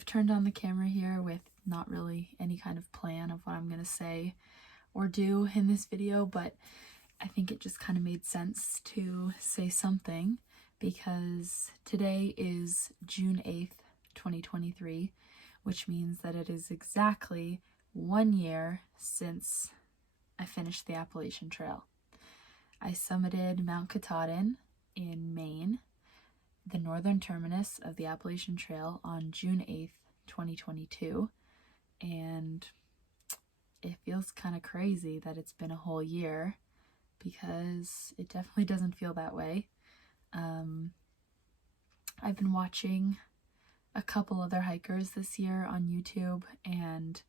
I've turned on the camera here with not really any kind of plan of what I'm going to say or do in this video, but I think it just kind of made sense to say something because today is June 8th, 2023, which means that it is exactly 1 year since I finished the Appalachian Trail. I summited Mount Katahdin in Maine, the northern terminus of the Appalachian Trail, on June 8th, 2022, and it feels kind of crazy that it's been a whole year because it definitely doesn't feel that way. I've been watching a couple other hikers this year on YouTube, and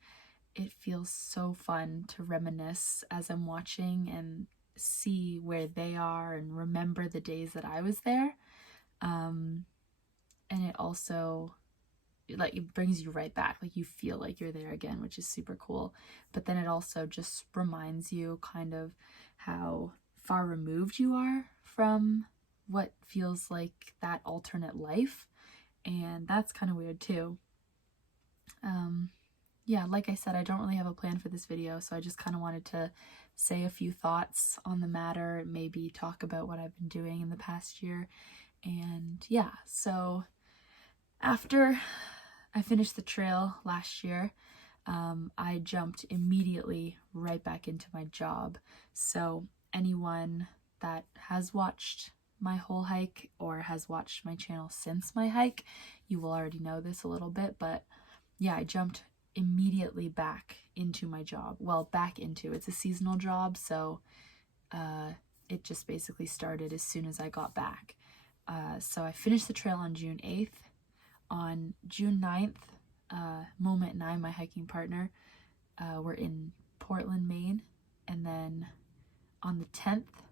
it feels so fun to reminisce as I'm watching and see where they are and remember the days that I was there. And it also, like, it brings you right back, like you feel like you're there again, which is super cool. But then it also just reminds you kind of how far removed you are from what feels like that alternate life, and that's kind of weird too. Yeah, like I said, I don't really have a plan for this video, so I just kind of wanted to say a few thoughts on the matter, maybe talk about what I've been doing in the past year. And yeah, so after I finished the trail last year, I jumped immediately right back into my job. So anyone that has watched my whole hike or has watched my channel since my hike, you will already know this a little bit, but yeah, I jumped immediately back into my job. Well, it's a seasonal job, so it just basically started as soon as I got back. So I finished the trail on June 8th. On June 9th, Moment and I, my hiking partner, were in Portland, Maine. And then on the 10th,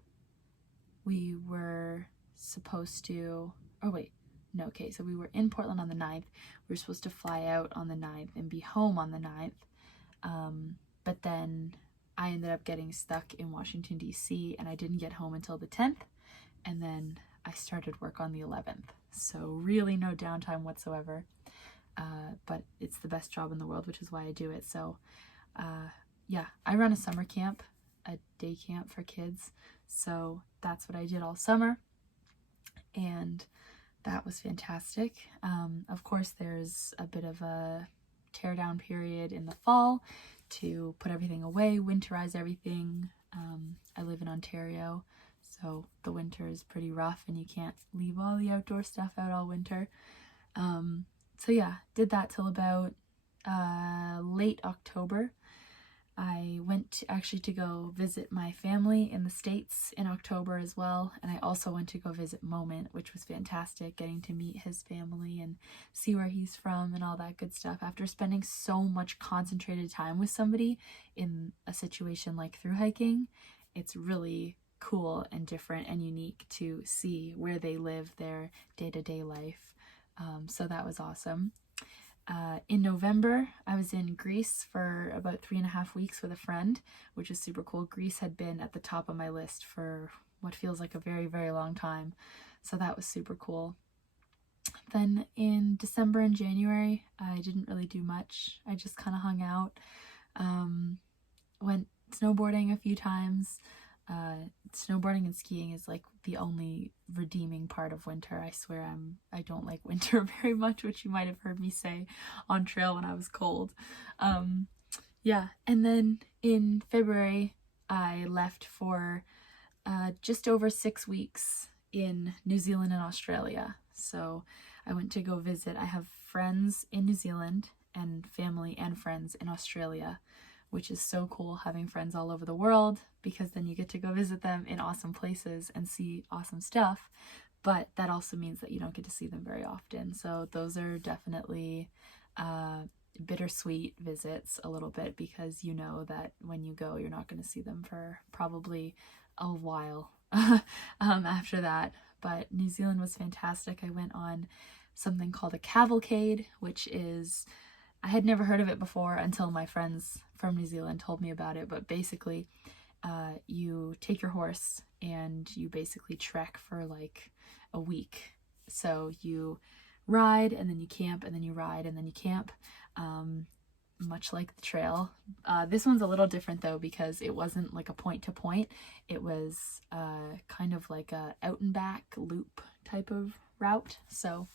we were supposed to, so we were in Portland on the 9th. We were supposed to fly out on the 9th and be home on the 9th. But then I ended up getting stuck in Washington, D.C., and I didn't get home until the 10th. And then I started work on the 11th. So really no downtime whatsoever. But it's the best job in the world, which is why I do it. So yeah, I run a summer camp, a day camp for kids. So that's what I did all summer. And that was fantastic. Of course, there's a bit of a teardown period in the fall to put everything away, winterize everything. I live in Ontario, so the winter is pretty rough and you can't leave all the outdoor stuff out all winter. So yeah, did that till about late October. I went actually to go visit my family in the States in October as well, and I also went to go visit Moment, which was fantastic, getting to meet his family and see where he's from and all that good stuff. After spending so much concentrated time with somebody in a situation like through hiking, it's really cool and different and unique to see where they live their day-to-day life. So that was awesome. In November, I was in Greece for about 3.5 weeks with a friend, which is super cool. Greece had been at the top of my list for what feels like a very, very long time. So that was super cool. Then in December and January, I didn't really do much. I just kind of hung out, went snowboarding a few times. Snowboarding and skiing is like the only redeeming part of winter. I swear I don't like winter very much, which you might have heard me say on trail when I was cold. Yeah, and then in February I left for just over 6 weeks in New Zealand and Australia. So I went to go visit. I have friends in New Zealand and family and friends in Australia, which is so cool, having friends all over the world, because then you get to go visit them in awesome places and see awesome stuff. But that also means that you don't get to see them very often. So those are definitely bittersweet visits a little bit, because you know that when you go, you're not going to see them for probably a while after that. But New Zealand was fantastic. I went on something called a cavalcade, which is, I had never heard of it before until my friends from New Zealand told me about it, but basically you take your horse and you basically trek for like a week. So you ride, and then you camp, and then you ride, and then you camp, much like the trail. This one's a little different though, because it wasn't like a point to point. It was kind of like a out and back loop type of route. So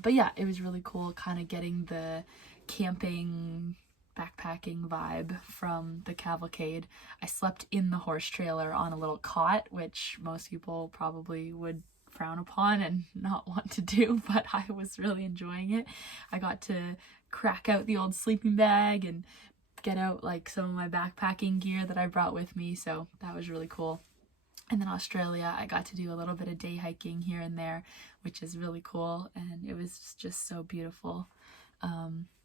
but yeah, it was really cool kind of getting the camping, backpacking vibe from the cavalcade. I slept in the horse trailer on a little cot, which most people probably would frown upon and not want to do, but I was really enjoying it. I got to crack out the old sleeping bag and get out like some of my backpacking gear that I brought with me, so that was really cool. And then Australia, I got to do a little bit of day hiking here and there, which is really cool, and it was just so beautiful.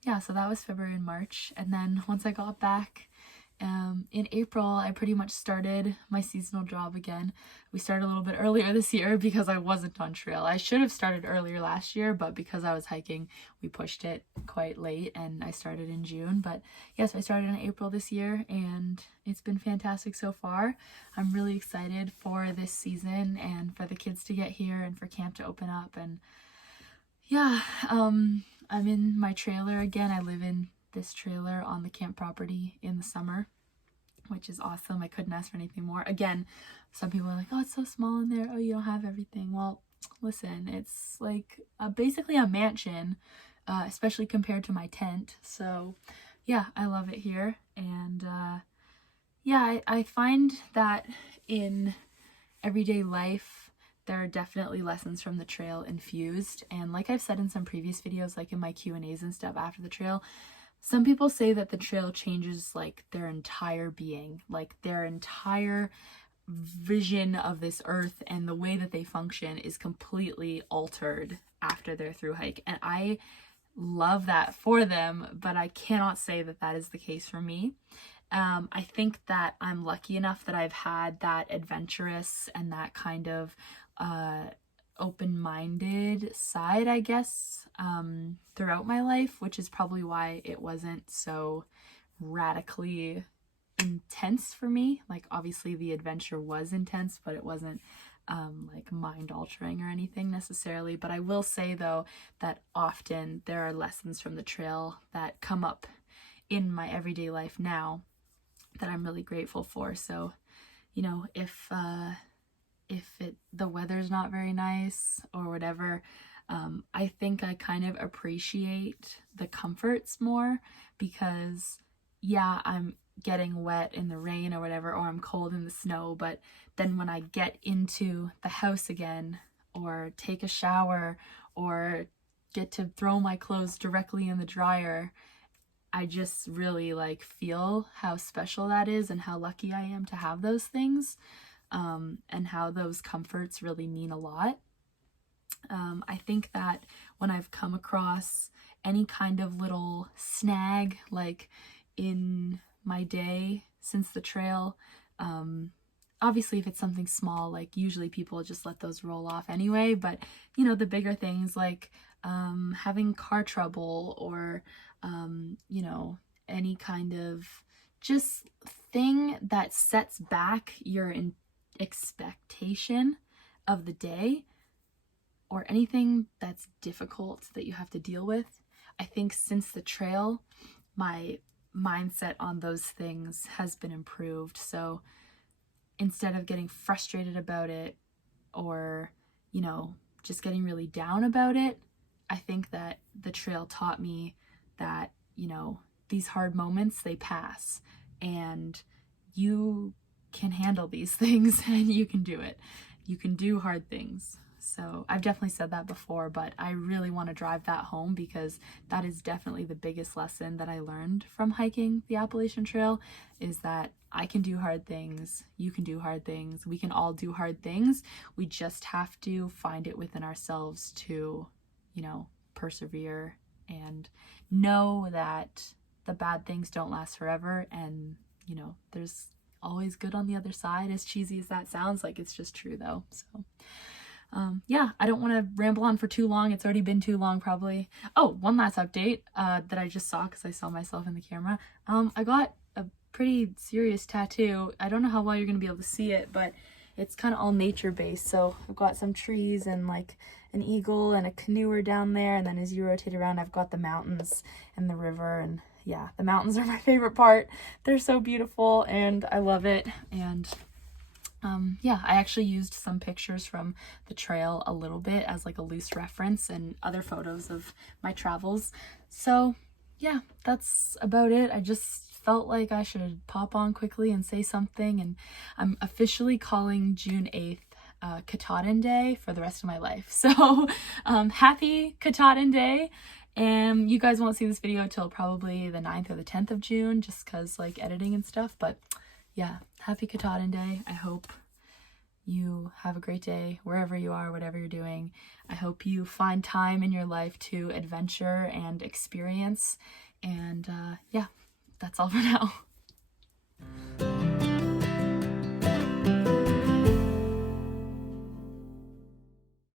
Yeah, so that was February and March. And then once I got back in April, I pretty much started my seasonal job again. We started a little bit earlier this year because I wasn't on trail. I should have started earlier last year, but because I was hiking, we pushed it quite late, and I started in June. But yes, I started in April this year, and it's been fantastic so far. I'm really excited for this season and for the kids to get here and for camp to open up. And yeah, I'm in my trailer again. I live in this trailer on the camp property in the summer, which is awesome. I couldn't ask for anything more. Again, some people are like, oh, it's so small in there. Oh, you don't have everything. Well, listen, it's like basically a mansion, especially compared to my tent. So yeah, I love it here. And yeah, I find that in everyday life, there are definitely lessons from the trail infused. And like I've said in some previous videos, like in my Q&As and stuff after the trail, some people say that the trail changes like their entire being, like their entire vision of this earth and the way that they function is completely altered after their through hike. And I love that for them, but I cannot say that that is the case for me. I think that I'm lucky enough that I've had that adventurous and that kind of open-minded side, I guess, throughout my life, which is probably why it wasn't so radically intense for me. Like, obviously the adventure was intense, but it wasn't like mind-altering or anything necessarily. But I will say though that often there are lessons from the trail that come up in my everyday life now that I'm really grateful for. So, you know, if the weather's not very nice or whatever, I think I kind of appreciate the comforts more, because yeah, I'm getting wet in the rain or whatever, or I'm cold in the snow, but then when I get into the house again, or take a shower, or get to throw my clothes directly in the dryer, I just really like feel how special that is and how lucky I am to have those things, and how those comforts really mean a lot. I think that when I've come across any kind of little snag, like in my day since the trail, obviously if it's something small, like usually people just let those roll off anyway, but you know, the bigger things like having car trouble, or you know, any kind of just thing that sets back your expectation of the day, or anything that's difficult that you have to deal with. I think since the trail, my mindset on those things has been improved. So instead of getting frustrated about it, or, you know, just getting really down about it, I think that the trail taught me that, you know, these hard moments, they pass, and you can handle these things, and you can do it. You can do hard things. So I've definitely said that before, but I really want to drive that home, because that is definitely the biggest lesson that I learned from hiking the Appalachian Trail, is that I can do hard things, you can do hard things, we can all do hard things. We just have to find it within ourselves to, you know, persevere and know that the bad things don't last forever, and, you know, there's always good on the other side. As cheesy as that sounds, like, it's just true though. So yeah, I don't want to ramble on for too long. It's already been too long probably. Oh, one last update that I just saw because I saw myself in the camera. I got a pretty serious tattoo. I don't know how well you're going to be able to see it, but it's kind of all nature based. So I've got some trees and like an eagle and a canoe are down there, and then as you rotate around, I've got the mountains and the river, and yeah, the mountains are my favorite part. They're so beautiful and I love it. And yeah, I actually used some pictures from the trail a little bit as like a loose reference and other photos of my travels. So yeah, that's about it. I just felt like I should pop on quickly and say something, and I'm officially calling June 8th Katahdin Day for the rest of my life. So happy Katahdin Day. And you guys won't see this video till probably the 9th or the 10th of June, just because like editing and stuff. But yeah, happy Katahdin Day. I hope you have a great day wherever you are, whatever you're doing. I hope you find time in your life to adventure and experience. And yeah, that's all for now.